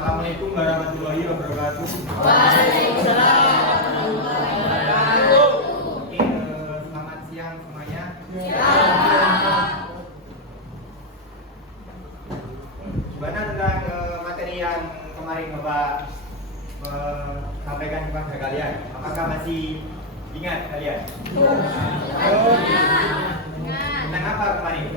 Assalamualaikum warahmatullahi wabarakatuh. Waalaikumsalam warahmatullahi wabarakatuh. Oke, selamat siang semuanya. Gimana tentang materi yang kemarin Bapak sampaikan kepada kalian? Apakah masih ingat kalian? Tentang apa kemarin?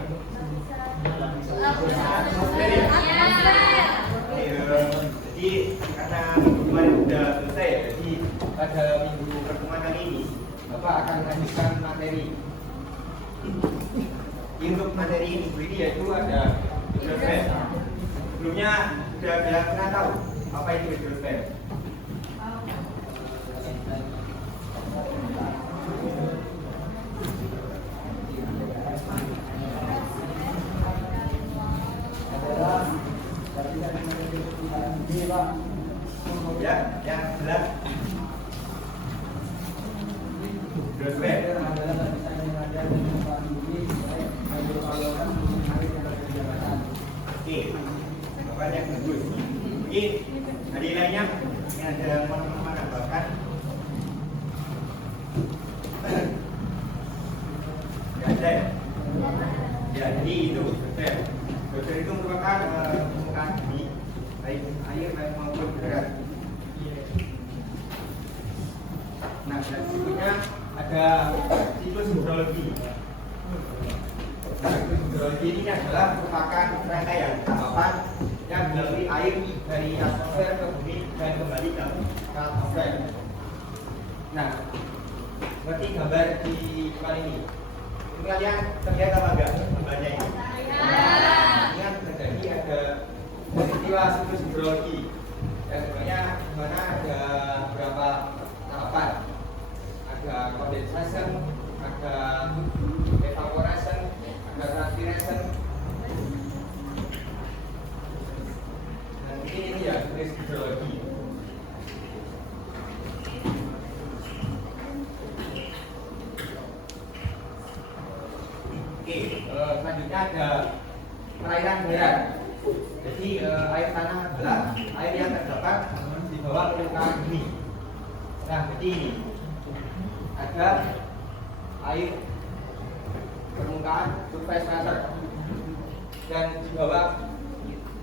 Jadi karena minggu kemarin sudah selesai, jadi pada minggu pertemuan kali ini Bapak akan melanjutkan materi. Untuk materi ini sendiri yaitu ada hidrosfer. Sebelumnya sudah pernah tahu apa itu hidrosfer? Ya, yang jelas hidrosfer. Oke, makanya bagus. Mungkin hari lainnya ini ada teman-teman nambahkan. Ya ada. Ya, jadi itu hidrosfer. Hidrosfer itu merupakan permukaan bumi, baik air maupun udara. Nah, dan berikutnya ada siklus hidrologi. Nah, siklus hidrologi ini adalah merupakan rangkaian tahapan yang dilalui air dari atmosfer ke bumi dan kembali ke atmosfer. Nah, seperti gambar di depan ini. Ini kalian terlihat apa enggak gambarnya ini? Ingat terjadi ada peristiwa siklus hidrologi. Dan sebenarnya di mana ada beberapa tahapan. Ada condensation, ada evaporation, ada transpiration. Dan ini ya siklus hidrologi. Oke, selanjutnya ada perairan darat. Jadi air tanah adalah air yang terdapat di bawah permukaan bumi. Nah, jadi ini ada air permukaan surface water, dan di bawah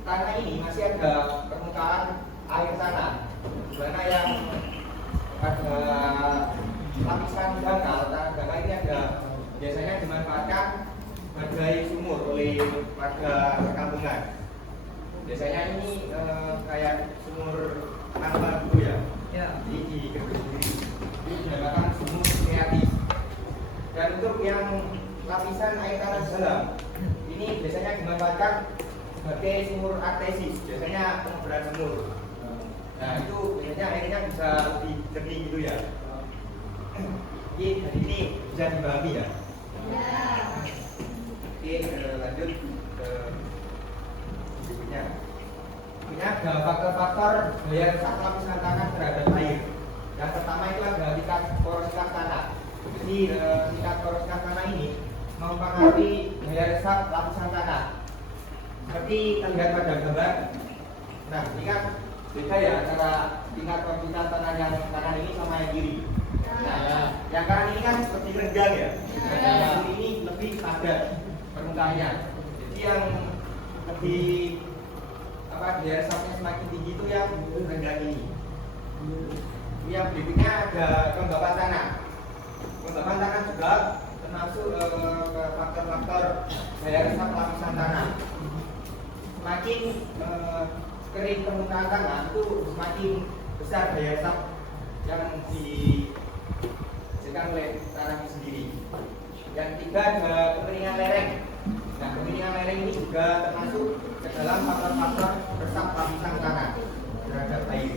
tanah ini masih ada permukaan air tanah, di mana yang ada lapisan dangkal. Dangkal ini ada biasanya dimanfaatkan sebagai sumur oleh warga perkampungan. Biasanya ini kayak sumur tanpa gitu ya. Jadi di gedung sendiri ini dinamakan sumur kreatif. Dan untuk yang lapisan air tanah dalam ini biasanya dimanfaatkan sebagai sumur artesis. Biasanya pengoboran sumur. Nah, itu biasanya airnya bisa lebih jernih gitu ya. Jadi hari ini bisa dipahami ya. Oke, lanjut ke berikutnya. Ini ada faktor-faktor daya rusak lapisan tanah terhadap air. Yang pertama itu ada tingkat porositas tanah. Jadi tingkat porositas tanah ini mempengaruhi daya rusak lapisan tanah. Seperti terlihat pada gambar. Nah, ini kan beda ya antara tingkat porositas tanah yang kanan ini sama yang kiri. Nah, yang kanan ini kan seperti renggang ya. Yang ini lebih padat permukaannya. Jadi yang lebih daya rusaknya semakin tinggi itu yang renggang ini. Yang berikutnya ada kelembapan tanah. Kelembapan tanah juga termasuk faktor-faktor daya rusak lapisan tanah. Semakin kering permukaan tanah itu semakin besar daya rusak yang dihasilkan oleh tanah itu sendiri. Yang ketiga ada pengeringan lereng. Nah, pengeringan lereng ini juga termasuk ke dalam faktor-faktor rusak lapisan tanah terhadap air.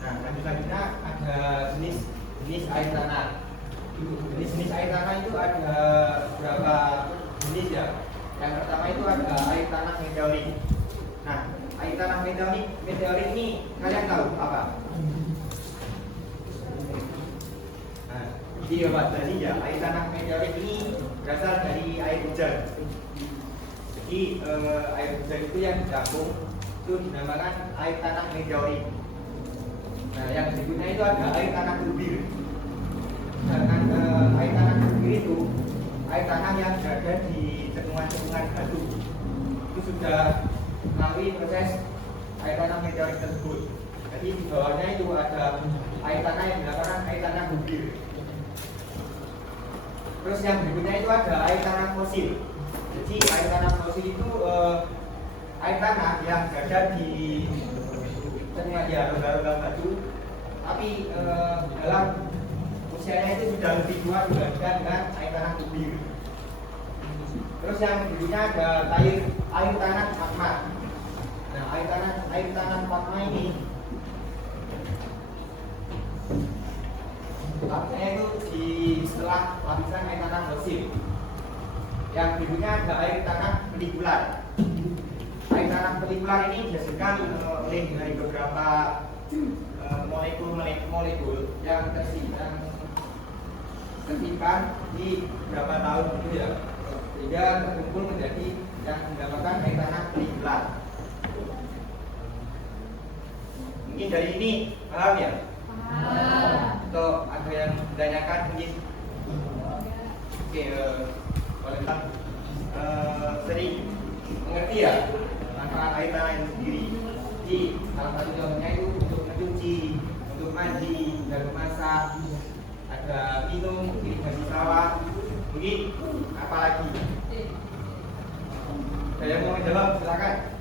Nah, selanjutnya ada jenis air tanah. Jenis air tanah itu ada beberapa jenis ya. Yang pertama itu ada air tanah meteorik. Nah, air tanah meteorik ini kalian tahu apa? Nah, jadi tadi ya, air tanah meteorik ini berasal dari air hujan. Jadi air hujan itu yang ditampung itu dinamakan air tanah meteorit. Nah, yang berikutnya itu ada air tanah tubir. Sedangkan air tanah tubir itu air tanah yang berada di cekungan-cekungan batu. Itu sudah melalui proses air tanah meteorit tersebut. Jadi di bawahnya itu ada air tanah yang dinamakan air tanah tubir. Terus yang berikutnya itu ada air tanah fosil. Jadi air tanah fosil itu air tanah yang berada di cekungan ya rongga-rongga batu, tapi dalam usianya itu sudah lebih tua dibandingkan dengan air tanah tubir. Terus yang berikutnya ada air tanah magma. Nah, air tanah magma ini lapisannya itu di setelah lapisan air tanah fosil. Yang berikutnya ada air tanah pelikular. Air tanah pelikular ini dihasilkan oleh dari beberapa molekul yang tersimpan di beberapa tahun gitu ya, sehingga terkumpul menjadi yang dinamakan air tanah pelikular. Mungkin dari ini paham ya? Atau ada yang ditanyakan mungkin? Oke, boleh Pak sering mengerti ya manfaat air tanah itu sendiri. Jadi salah satu contohnya itu untuk mencuci, untuk mandi, dan memasak, ada minum, irigasi sawah, mungkin apalagi. Saya mau menjawab, silakan.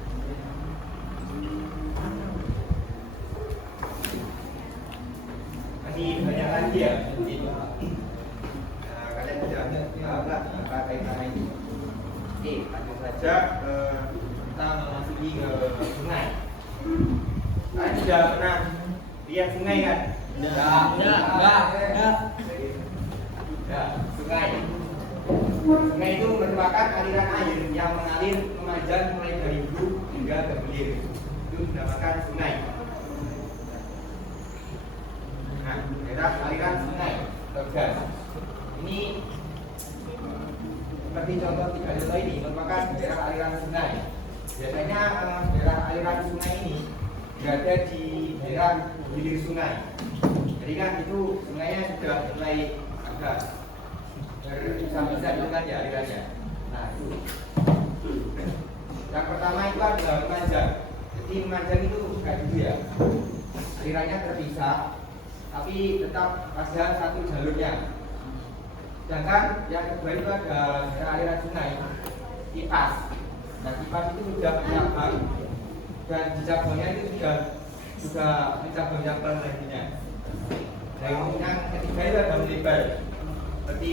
Masih banyak lagi ya. Nah, kalian sudah tahu lah apa air tanah ini. Oke, lanjut saja. Kita memasuki ke sungai. Kalian sudah pernah lihat sungai kan? Enggak. Ya, sungai. Sungai itu merupakan aliran air yang mengalir memanjang mulai dari hulu hingga ke hilir. Itu dinamakan sungai. Nah, daerah aliran sungai tergas. Ini seperti contoh 3 contoh ini merupakan daerah aliran sungai. Biasanya daerah aliran sungai ini berada di daerah hilir sungai. Jadi kan itu sungainya sudah mulai agak berpisah-pisah itu kan ya alirannya. Nah itu. Yang pertama itu adalah memanjang. Jadi memanjang itu kayak gitu ya. Alirannya terpisah, tapi tetap pada satu jalurnya. Sedangkan yang kedua itu ada daerah aliran sungai, kipas. Nah kipas itu sudah menyabang dan di cabangnya itu sudah mencabang-cabang lainnya. Dan yang ketiga itu ada melebar, seperti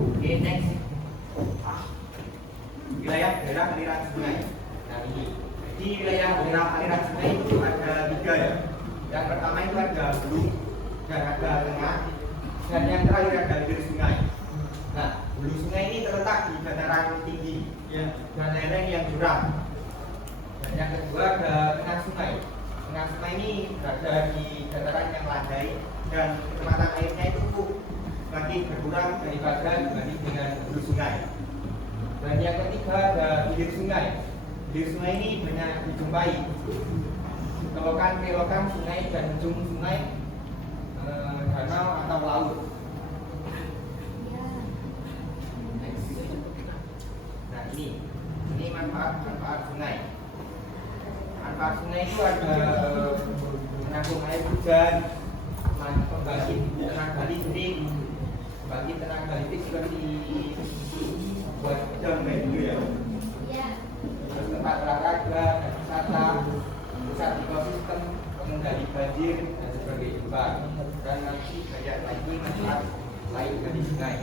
oke, next. Wilayah daerah aliran sungai. Nah ini di wilayah daerah aliran sungai itu ada 3 ya. Yang pertama itu ada hulu dan ada tengah, dan yang terakhir ada hilir sungai. Nah, hulu sungai ini terletak di dataran tinggi ya, dan lereng yang curam. Dan yang kedua ada tengah sungai. Tengah sungai ini berada di dataran yang landai dan kecepatan airnya itu semakin berkurang daripada dibanding dengan hulu sungai. Dan yang ketiga ada hilir sungai. Hilir sungai ini banyak dijumpai kelokan-kelokan sungai dan ujung sungai, danau atau laut. Nah ini manfaat sungai. Manfaat sungai itu ada menampung air hujan, pembangkit tenaga listrik, pembangkit tenaga listrik seperti buat jam kayak gitu ya. Terus tempat olahraga dan wisata, pusat ekosistem, pengendali banjir dan sebagainya. Dan nanti banyak lagi manfaat lain dari sungai.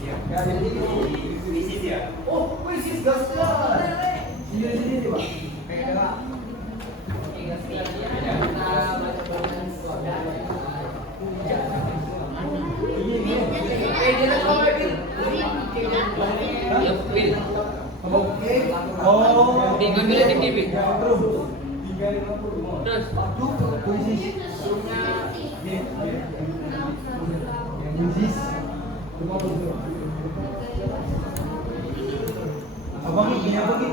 Ya, jadi krisis ya. Oh, krisis gasnya. Sini Pak. Pegang. Oh, Terus. Puisi. Puisi. Abang ini punya apa Ki?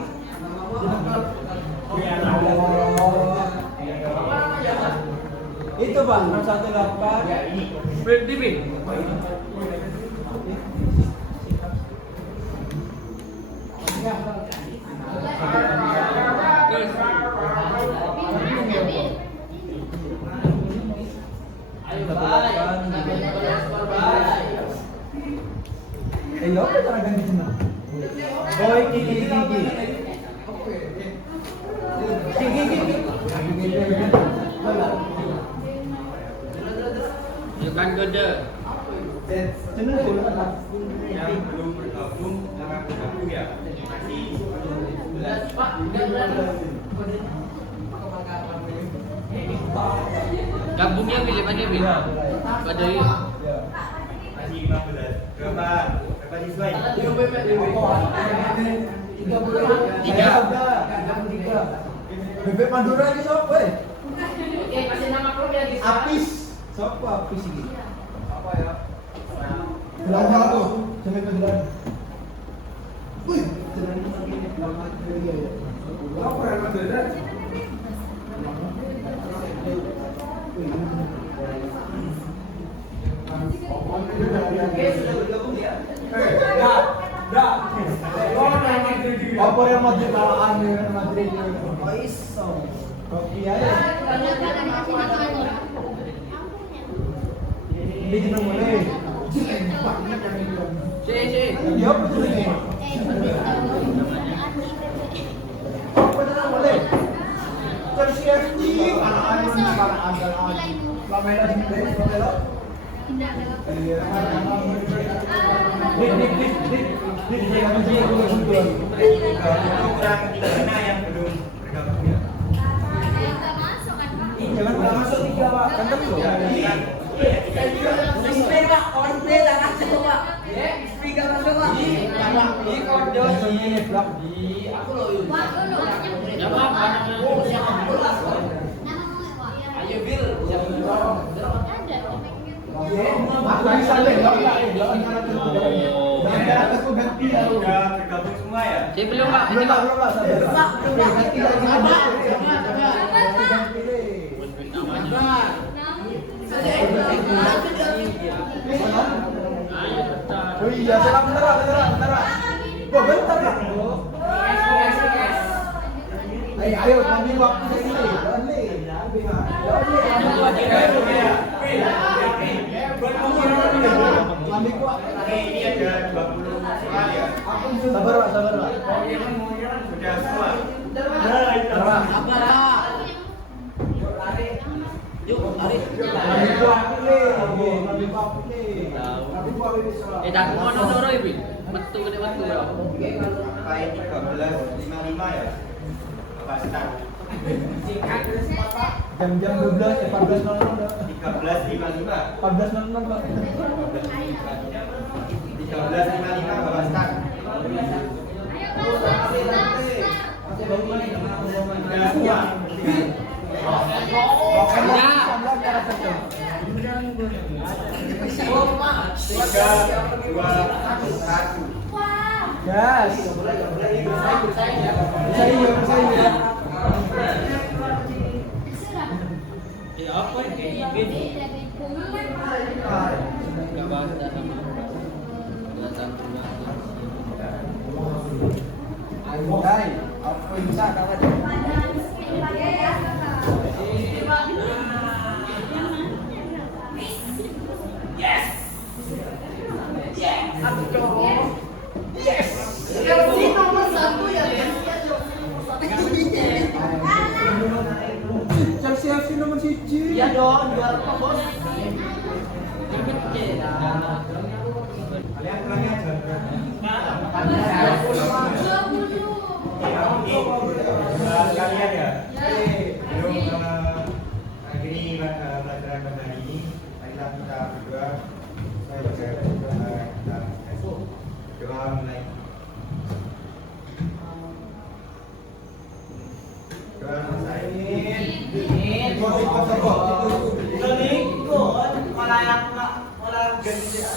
Itu Bang, 618. Ya ini. BDB. Terus. Ayo, apa cara ganti sana? Oh, iki. Bukan gede. Cenderung boleh kan? Yang belum bergabung jangan bergabung ya. Gabungnya pilih mana pilih? Pada yuk. Masih 15. Berapa siswa ini? Tiga. Bebek Madura ini sopo, weh? Kasih nama klub ya di Apis. Sopo Apis ini? Apa ya? Gelang tuh, sampai ke gelang. Wih, gelang ini apa yang ada? Apa yang Madrid kalaan dengan Madrid? Oh iso. Kopi aja. Ini kita mulai. Si. Ya apa tuh ini? Apa kita mulai? Terus FT anak-anak. Lamela di sini, lamela. Kurang ketiga mana yang belum bergabung ya? Jangan pernah masuk tiga Pak, kan kan loh. Ayo Bil, Sudah bergabung semua ya? Si belum Pak. Belum Pak, Oh iya, bentar. Kok bentar ya? Ayo, kami waktu ini. Ini ada 20 siswa ya? Sabar Pak. Sudah semua. Dah mau nonton ibu. Betul gede betul. Kayak 13.55 ya? Bapak start. Jam 12 ya 14.00 udah. 13.55. 14.00 Pak. 13.55 Bapak start. Sudah semua. Tiga, dua, satu. Gas. Bersaing ya. Apa ini? Enggak baca sama. Hai, apa bisa kawan? Chelsea FC nomor 1. Iya dong, juara apa bos? Kalian pulangnya aja. Kalian ya? Belum akhiri pelajaran pada hari ini. Marilah kita berdoa. Saya baca kita doa mulai. Doa saya ini. Galing ko, wala ganyan.